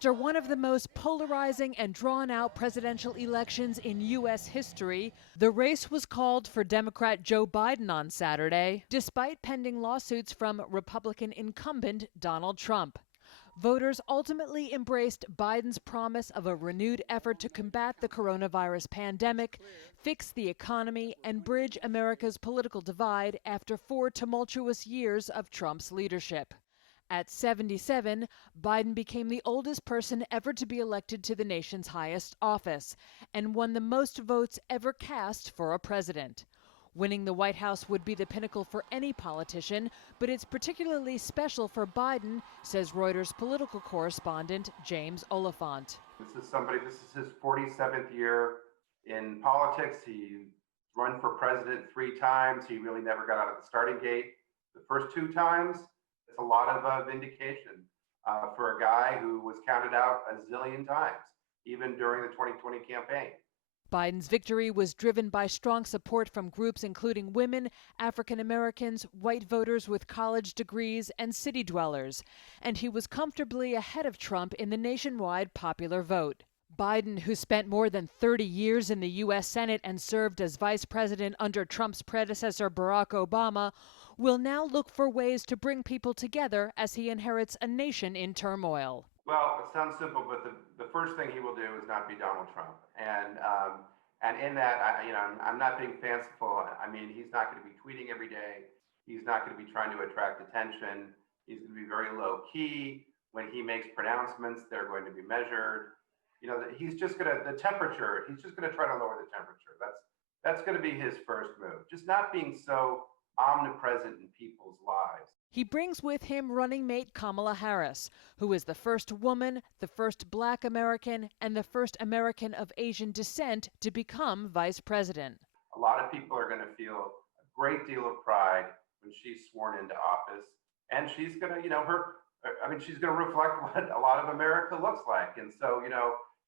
After one of the most polarizing and drawn-out presidential elections in U.S. history, the race was called for Democrat Joe Biden on Saturday, despite pending lawsuits from Republican incumbent Donald Trump. Voters ultimately embraced Biden's promise of a renewed effort to combat the coronavirus pandemic, fix the economy, and bridge America's political divide after 4 tumultuous years of Trump's leadership. At 77, Biden became the oldest person ever to be elected to the nation's highest office and won the most votes ever cast for a president. Winning the White House would be the pinnacle for any politician, but it's particularly special for Biden, says Reuters political correspondent James Oliphant. This is his 47th year in politics. He run for president 3 times. He really never got out of the starting gate the first 2 times. It's a lot of vindication for a guy who was counted out a zillion times, even during the 2020 campaign. Biden's victory was driven by strong support from groups including women, African Americans, white voters with college degrees, and city dwellers, and he was comfortably ahead of Trump in the nationwide popular vote. Biden, who spent more than 30 years in the U.S. Senate and served as vice president under Trump's predecessor Barack Obama, will now look for ways to bring people together as he inherits a nation in turmoil. Well, it sounds simple, but the first thing he will do is not be Donald Trump. And in that, I'm not being fanciful. I mean, he's not going to be tweeting every day. He's not going to be trying to attract attention. He's going to be very low key. When he makes pronouncements, they're going to be measured. He's just going to try to lower the temperature. That's going to be his first move. Just not being so omnipresent in people's lives. He brings with him running mate Kamala Harris, who is the first woman, the first Black American, and the first American of Asian descent to become vice president. A lot of people are going to feel a great deal of pride when she's sworn into office, and she's going to, she's going to reflect what a lot of America looks like. And so,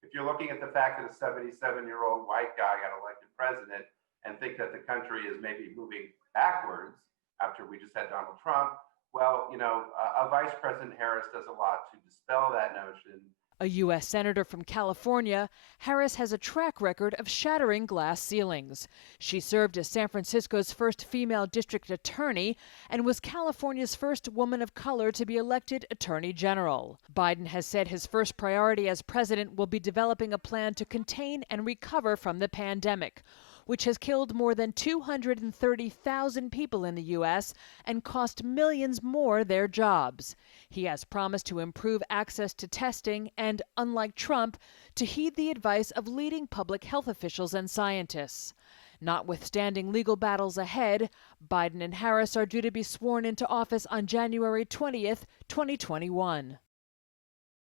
if you're looking at the fact that a 77-year-old white guy got elected president and think that the country is maybe moving backwards after we just had Donald Trump, well, a Vice President Harris does a lot to dispel that notion. A U.S. Senator from California, Harris has a track record of shattering glass ceilings. She served as San Francisco's first female district attorney and was California's first woman of color to be elected attorney general. Biden has said his first priority as president will be developing a plan to contain and recover from the pandemic, which has killed more than 230,000 people in the U.S. and cost millions more their jobs. He has promised to improve access to testing and, unlike Trump, to heed the advice of leading public health officials and scientists. Notwithstanding legal battles ahead, Biden and Harris are due to be sworn into office on January 20th, 2021.